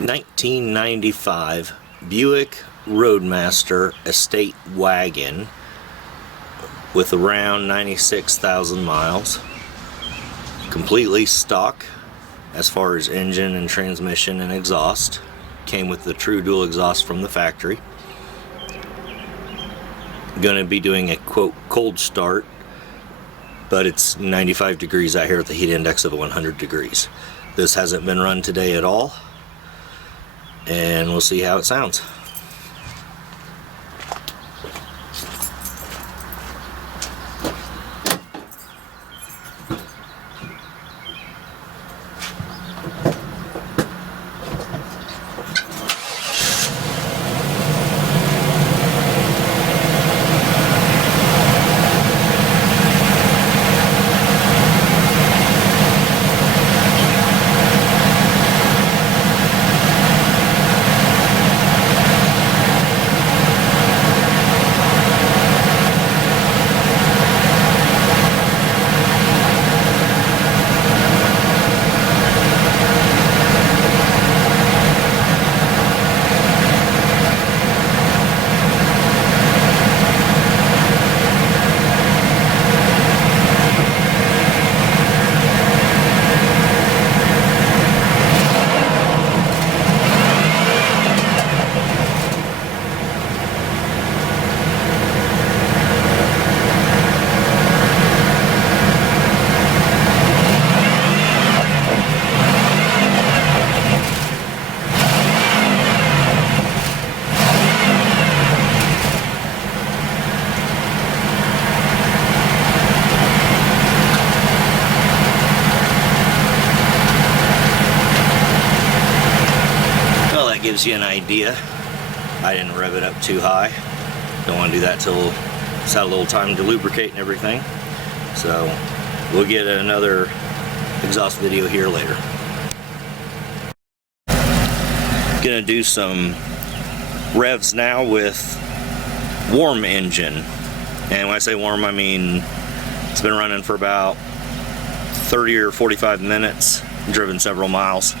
1995 Buick Roadmaster Estate Wagon with around 96,000 miles. Completely stock as far as engine and transmission and exhaust. Came with the true dual exhaust from the factory. Gonna be doing a quote cold start, but it's 95 degrees out here with the heat index of 100 degrees. This hasn't been run today at all, and we'll see how it sounds. Gives you an idea. I didn't rev it up too high. Don't want to do that till it's had a little time to lubricate and everything. So we'll get another exhaust video here later. Gonna do some revs now with warm engine. And when I say warm, I mean it's been running for about 30 or 45 minutes, driven several miles.